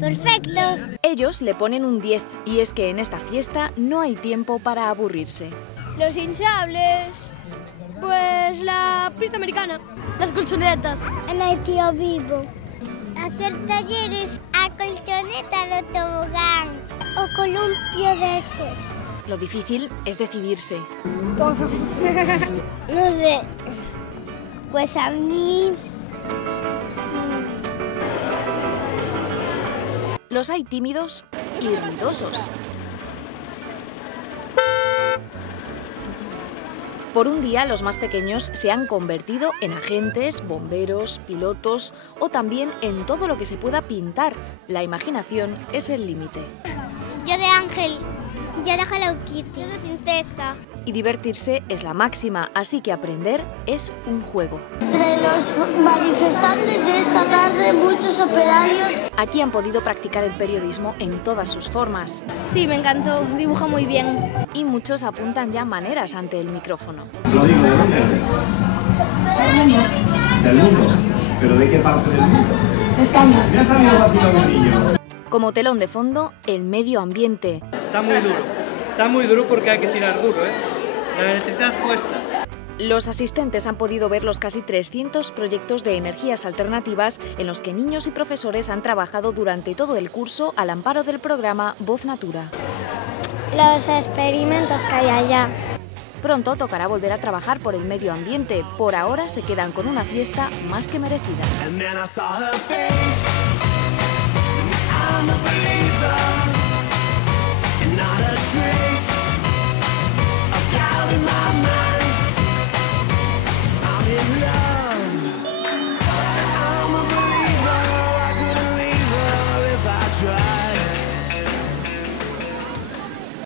Perfecto. Ellos le ponen un 10 y es que en esta fiesta no hay tiempo para aburrirse. Los hinchables, pues la pista americana, las colchonetas. El tío vivo. Hacer talleres a colchoneta de tobogán o columpio de esos. Lo difícil es decidirse. Todo. No sé. Pues a mí... Los hay tímidos y ruidosos. Por un día, los más pequeños se han convertido en agentes, bomberos, pilotos o también en todo lo que se pueda pintar. La imaginación es el límite. Yo de ángel. Yo de Hello Kitty. Yo de princesa. Y divertirse es la máxima, así que aprender es un juego. Entre los manifestantes de esta tarde, muchos operarios. Aquí han podido practicar el periodismo en todas sus formas. Sí, me encantó, dibuja muy bien. Y muchos apuntan ya maneras ante el micrófono. Lo digo, ¿de dónde eres? Del mundo. ¿Pero de qué parte del mundo? España. Me ha salido vacilón un niño. Como telón de fondo, el medio ambiente. Está muy duro porque hay que tirar duro, ¿eh? La electricidad cuesta. Los asistentes han podido ver los casi 300 proyectos de energías alternativas en los que niños y profesores han trabajado durante todo el curso al amparo del programa Voz Natura. Los experimentos que hay allá. Pronto tocará volver a trabajar por el medio ambiente. Por ahora se quedan con una fiesta más que merecida.